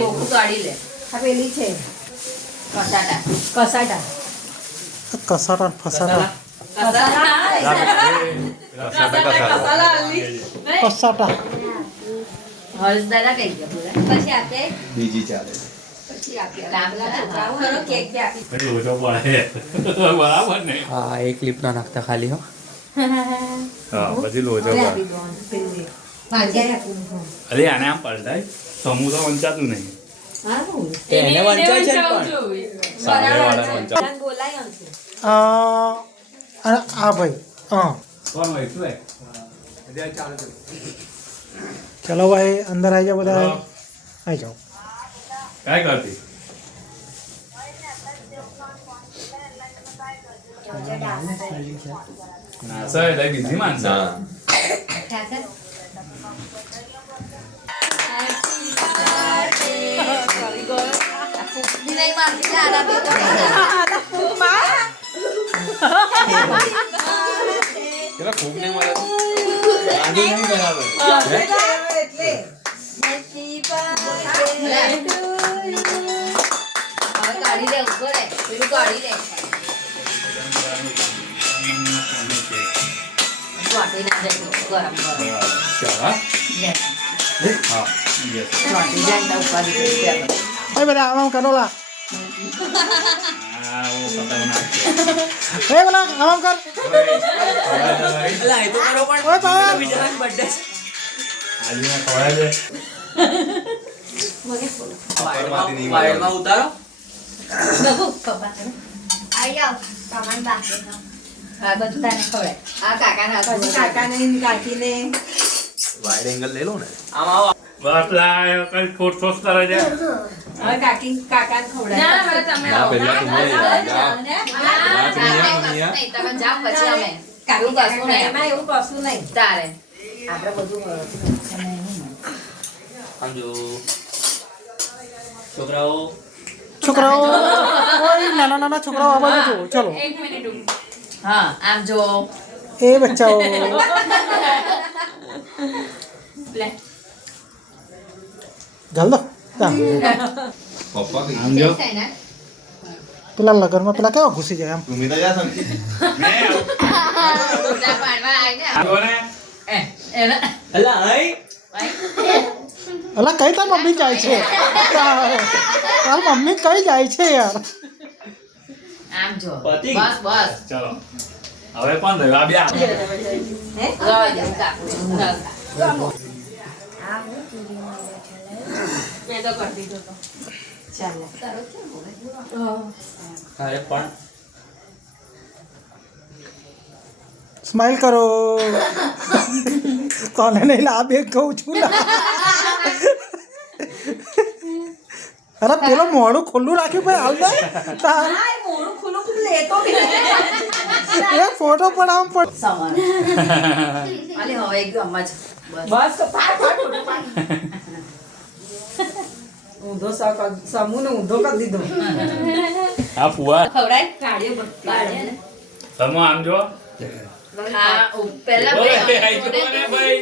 ચોખ્ખું કાઢી લે. આ પેલી છે કસાટા. કસાટા કસાટા ફસાટા કસાટા હર્ષ દાદા કઈ ગયા પૂરા? પછી આપે બીજી ચાલે પછી આપે લાંબલા છોકરાઓ ખરો કેક બી આપી પછી ઓછો પડે બરાબર ને હા એક ક્લિપ ના નાખતા ખાલી હો હા પછી લોચો હવે પડે આપી દો પેલી ભાગ્યા આપું અરે આને આમ પલટાય સમૂહ તો વંચાતું નહીં હારું એને વંચાય છે પણ સામેવાળાને વંચાતું તને બોલાય અંશે અને આ ભાઈ હા કોણ હોય શું હોય? ચલો ભાઈ અંદર આવી જાઓ બધા હા. આવી જાઓ काय करते असं आहे लय बिझी माणसं નહીં મારતી લે, આના બી પેલા ખૂબ નહીં મળે આંધી નહીં બરાબર એટલે લે. હવે કાઢી લે, ઉભો રે. પેલું કાઢી લે. ચોંટી ના જાય તો ગરમ ગરમ. चला લે. हाँ यस ચોંટી જાય ને તો ઉપાડી દે. ભાઈ બધા આમ કરો લા हाँ वो खतरनाक એ બોલા આમ કર ઓય પાવર आज मैं खोया दे પરમાતી નહીં વાયરમાં ઉતારો બહુ ખબર છે. આ બધું તને ખવડાય. આ કાકાના હાથમાં પછી કાકાને ને કાકીને વાઇડ એંગલ લઈ લો ને આમ આવો बस लाए कल फोट सोच कर जा હવે કાકાને ખવડાય ના, હવે તમે ના આવો. પહેલા તમે જાઓ નહીં, તમે જાઓ પછી અમે. એવું કશું નહીં. એમાં એવું કશું નહીં તારે આપણે બધું આમ જો છોકરાઓ છોકરાઓ ઓય નાના નાના છોકરાઓ આ બાજુ જુઓ ચલો હા આમ જો એ બચ્ચાઓ લે. ગાલ દો જા. પપ્પા કઈ हम जो છે ને? પેલા લગનમાં પેલા કેવા ઘૂસી જાય આમ તું તો જા સમજી मैं મોટા પાડવા આવીને जो ने એને અલા આઈ અલા કઈ તાર મમ્મી જાય છે તાર મમ્મી કઈ જાય છે યાર આમ જો પતી ગઈ. બસ બસ चलो હવે કોણ રહ્યું આ બે રવા દે, હું કાપું છું. મેં તો કરી દીધો તો. ચાલે તારો કેમ હવે? અરે પણ સ્માઈલ કરો તને નહીં લા બે કહું છું ને અરે પેલો મોડું ખુલ્લું રાખ્યું ભાઈ હાલ દે તાર આ મોડું ખુલ્લું ખુલ્લું લેતો બી નહીં. એ ફોટો પણ આમ પણ સમાન. અલે હવે ગયો આમ જ. બસ. બસ તો પાડ ફોટો પાડ ઊંધો સમૂહને ઊંધો કરી દીધો આ ફુવા ખવડાય? કાઢ્યો કાઢે ને. સમો આમ જો હા, પહેલા ઓય, ભાઈ આઈ જો ને ભાઈ